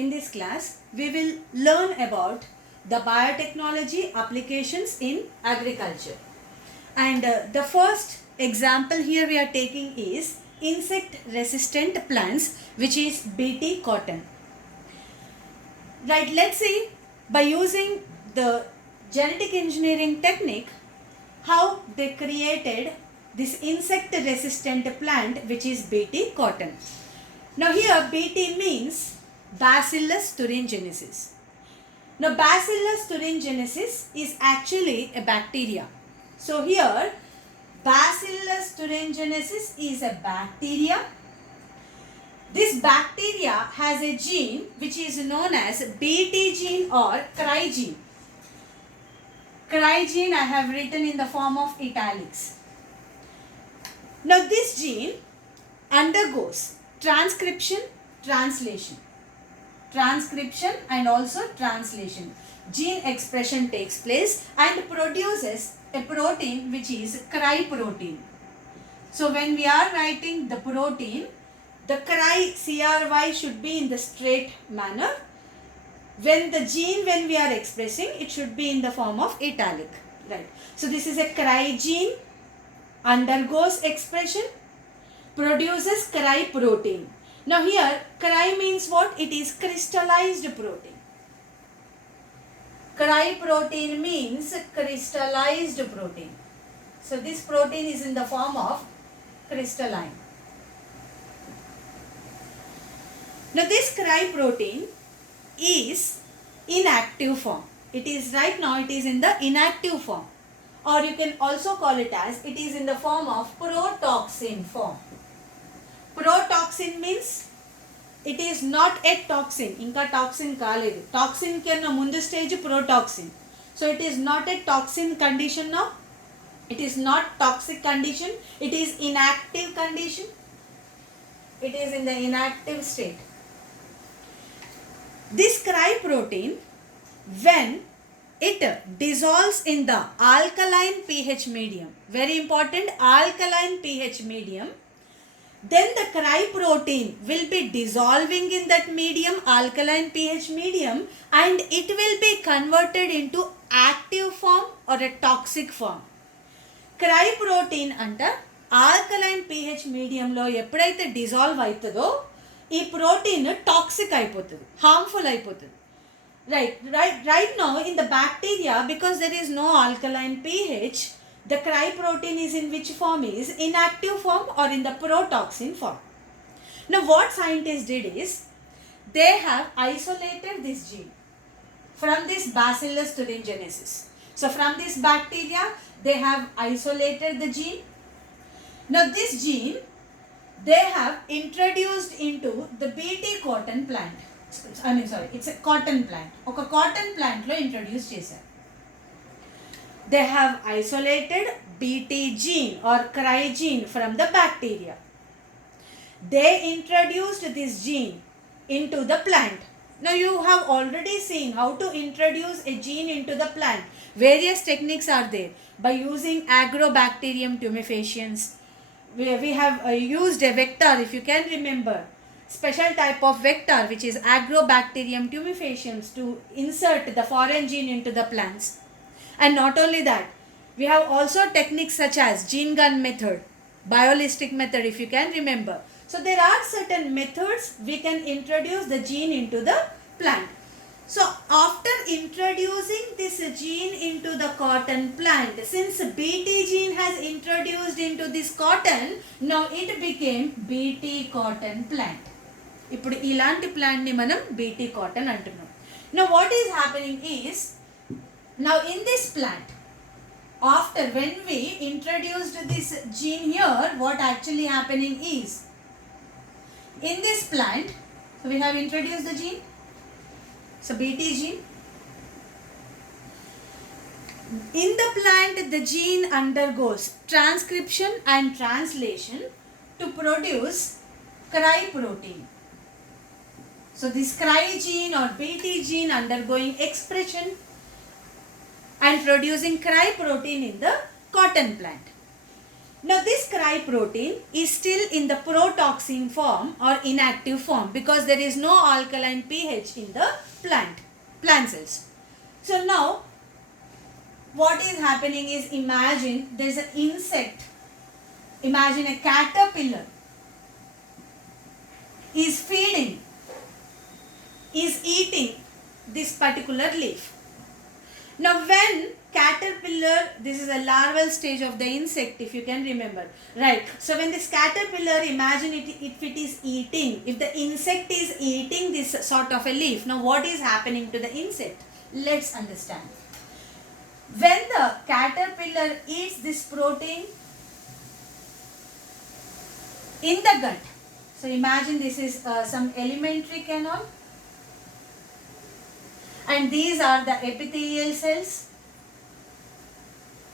in this class we will learn about the biotechnology applications in agriculture. And the first example here we are taking is insect resistant plants, which is BT cotton. Right, let's see by using the genetic engineering technique how they created this insect resistant plant, which is BT cotton. Now here BT means Bacillus thuringiensis. Now Bacillus thuringiensis is actually a bacteria. So here Bacillus thuringiensis is a bacteria. This bacteria has a gene which is known as BT gene or cry gene. Cry gene I have written in the form of italics. Now this gene undergoes transcription, translation and also translation. Gene expression takes place and produces a protein which is cry protein. So when we are writing the protein, the cry CRY should be in the straight manner. When the gene, when we are expressing, it should be in the form of italic. Right. So this is a cry gene, undergoes expression, produces cry protein. Now here cry means what? It is crystallized protein. Cry protein means crystallized protein. So this protein is in the form of crystalline. Now this cry protein is inactive form. It is right now it is in the inactive form, or you can also call it as it is in the form of protoxin form. Protoxin means it is not a toxin. Inka toxin kaledu. Toxin kena mundu stage protoxin. So it is not a toxin condition now. It is not toxic condition. It is inactive condition. It is in the inactive state. This cry protein, when it dissolves in the alkaline pH medium, very important, alkaline pH medium, then the cry protein will be dissolving in that medium, alkaline pH medium, and it will be converted into active form or a toxic form. Cry protein anta alkaline pH medium lo eppudaithe dissolve aitado ఈ protein toxic అయిపోతుంది, harmful అయిపోతుంది. Right now in the bacteria, because there is no alkaline pH, the cry protein is in which form? Is inactive form or in the protoxin form. Now what scientists did is they have isolated this gene from this Bacillus thuringiensis. So from this bacteria they have isolated the gene. Now this gene they have introduced into the BT cotton plant. It's a cotton plant. ఒక cotton plant లో introduce చేశారు. They have isolated BT gene or cry gene from the bacteria. They introduced this gene into the plant. Now you have already seen how to introduce a gene into the plant. Various techniques are there by using Agrobacterium tumefaciens. We have used a vector, if you can remember, special type of vector which is Agrobacterium tumefaciens to insert the foreign gene into the plants. And not only that, we have also techniques such as gene gun method, biolistic method, if you can remember. So there are certain methods we can introduce the gene into the plant. So after introducing this gene into the cotton plant, since BT gene has introduced into this cotton, now it became BT cotton plant. ఇప్పుడు ఇలాంటి plant ని మనం BT cotton అంటున్నాం. Now what is happening is, now in this plant, after when we introduced this gene here, what actually happening is, in this plant, so we have introduced the gene. So BT gene. In the plant, the gene undergoes transcription and translation to produce cry protein. So this cry gene or BT gene undergoing expression and producing cry protein in the cotton plant. Now this cry protein is still in the protoxin form or inactive form because there is no alkaline pH in the plant cells. So now what is happening is, imagine there is an insect, imagine a caterpillar is feeding, is eating this particular leaf. Now when caterpillar, this is a larval stage of the insect, if you can remember, right? So when this caterpillar, imagine it, if it is eating, if the insect is eating this sort of a leaf, now what is happening to the insect? Let's understand. When the caterpillar eats this protein in the gut, so imagine this is some alimentary canal, and these are the epithelial cells,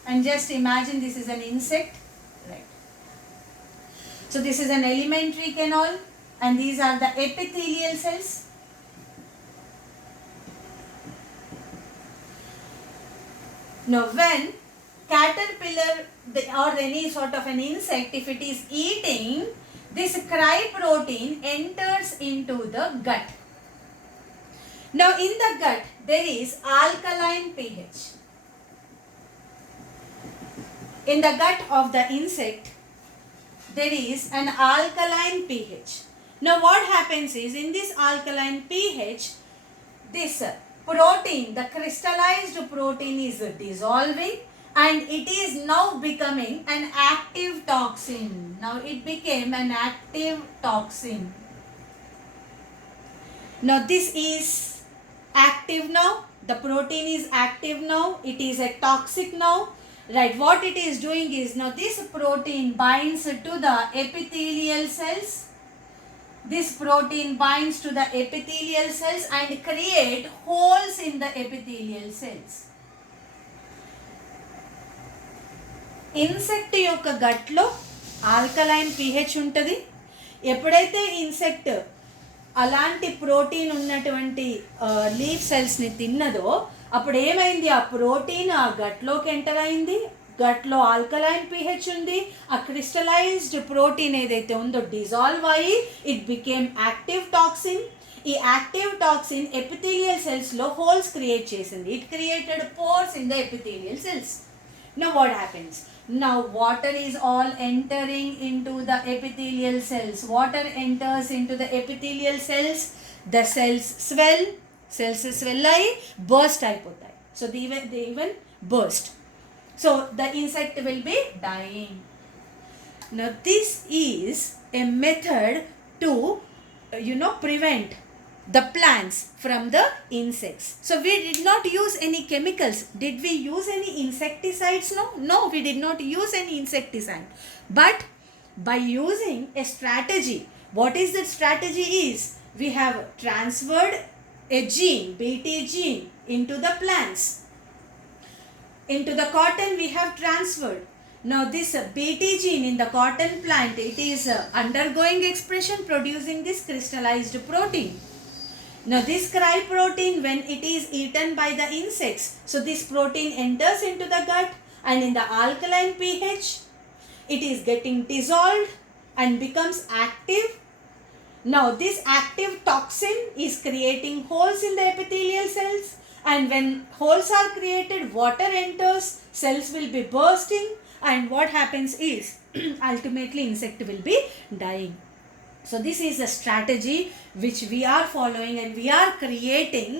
and just imagine this is an insect, right? So this is an alimentary canal and these are the epithelial cells. Now when caterpillar or any sort of an insect, if it is eating, this cry protein enters into the gut. Now in the gut there is alkaline pH. In the gut of the insect there is an alkaline pH. Now what happens is, in this alkaline pH, this protein, the crystallized protein is dissolving and it is now becoming an active toxin. Now it became an active toxin. Now this is active now, the protein is active now, it is a toxic now, right? What it is doing is, now this protein binds to the epithelial cells. This protein binds to the epithelial cells and create holes in the epithelial cells. Insect యొక్క గట్లో alkaline pH ఉంటుంది. ఎప్పుడైతే insect అలాంటి protein ఉన్నటువంటి leaf సెల్స్ని తిన్నదో అప్పుడు ఏమైంది, ఆ protein ఆ గట్లోకి enter అయింది. గట్లో ఆల్కలైన్ pH ఉంది. ఆ క్రిస్టలైజ్డ్ ప్రోటీన్ ఏదైతే ఉందో డిజాల్వ్ అయ్యి ఇట్ బికేమ్ యాక్టివ్ టాక్సిన్. ఈ యాక్టివ్ టాక్సిన్ ఎపిథీలియల్ సెల్స్లో హోల్స్ క్రియేట్ చేసింది. It created pores in the epithelial cells. Now what happens? Now water is all entering into the epithelial cells. Water enters into the epithelial cells. The cells swell. Cells swell ayi burst అయిపోతాయి. So they even burst. So the insect will be dying. Now this is a method to prevent the plants from the insects. So we did not use any chemicals. Did we use any insecticides? No, we did not use any insecticide. But by using a strategy, what is that strategy is, we have transferred a gene, Bt gene, into the plants. Into the cotton we have transferred. Now this Bt gene in the cotton plant, it is undergoing expression, producing this crystallized protein. Now this cry protein, when it is eaten by the insects, so this protein enters into the gut and in the alkaline pH, it is getting dissolved and becomes active. Now this active toxin is creating holes in the epithelial cells, and when holes are created, water enters, cells will be bursting, and what happens is ultimately insect will be dying. So this is a strategy which we are following, and we are creating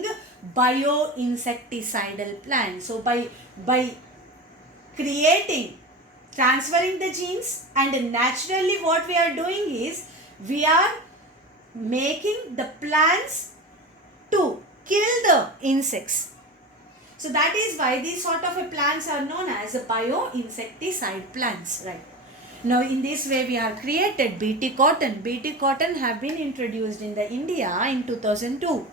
bioinsecticidal plants. So by creating, transferring the genes, and naturally what we are doing is we are making the plants to kill the insects. So that is why these sort of plants are known as bioinsecticide plants, right? Now in this way we have created Bt cotton. Bt cotton have been introduced in the India in 2002.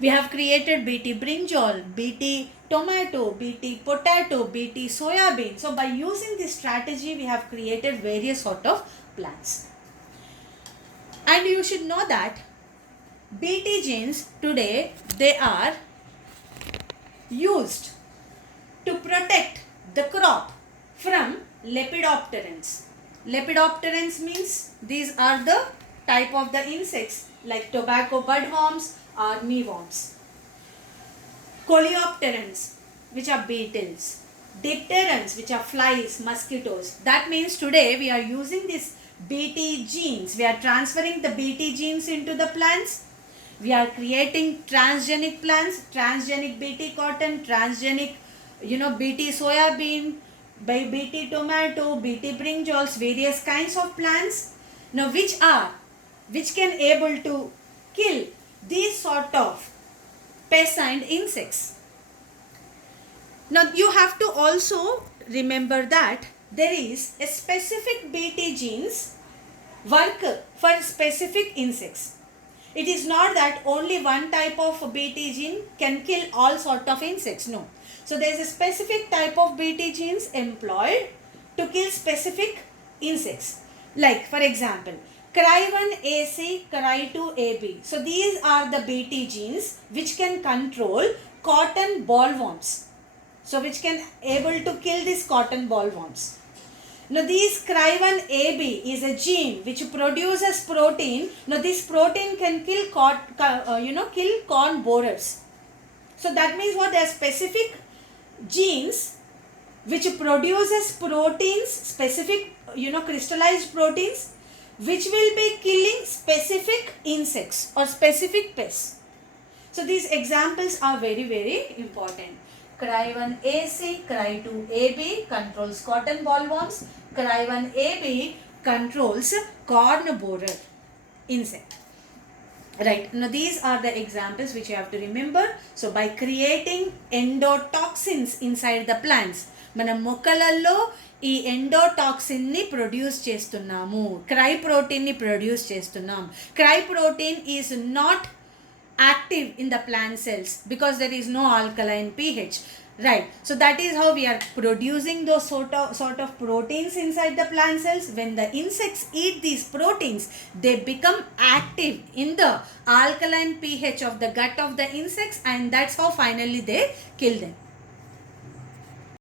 We have created Bt brinjal, Bt tomato, Bt potato, Bt soya bean. So by using this strategy we have created various sort of plants. And you should know that Bt genes today, they are used to protect the crop from Lepidopterans. Lepidopterans means these are the type of the insects like tobacco budworms or mealworms. Coleopterans, which are beetles. Dipterans, which are flies, mosquitoes. That means today we are using these Bt genes. We are transferring the Bt genes into the plants. We are creating transgenic plants, transgenic Bt cotton, transgenic, Bt soybean, by Bt tomato, Bt brinjals, various kinds of plants. Now, which can able to kill these sort of pests and insects. Now, you have to also remember that there is a specific Bt genes work for specific insects. It is not that only one type of Bt gene can kill all sort of insects. No. So there is a specific type of Bt genes employed to kill specific insects. Like for example, Cry1AC, Cry2AB. So these are the Bt genes which can control cotton bollworms. So which can able to kill these cotton bollworms. Now these Cry1AB is a gene which produces protein. Now this protein can kill corn borers. So that means what? There are specific genes which produces proteins, specific crystallized proteins which will be killing specific insects or specific pests. So these examples are very, very important. Cry1AC, Cry2AB controls cotton bollworms. Cry1AB controls corn borer insect. Right. Now these are the examples which you have to remember. So by creating endotoxins inside the plants, మనం మొక్కలలో ఈ ఎండోటాక్సిన్ని produce చేస్తున్నాము. Cry ప్రోటీన్ని produce చేస్తున్నాం. Cry protein is not active in the plant cells because there is no alkaline pH, right? So that is how we are producing those sort of proteins inside the plant cells. When the insects eat these proteins, they become active in the alkaline pH of the gut of the insects, and that's how finally they kill them.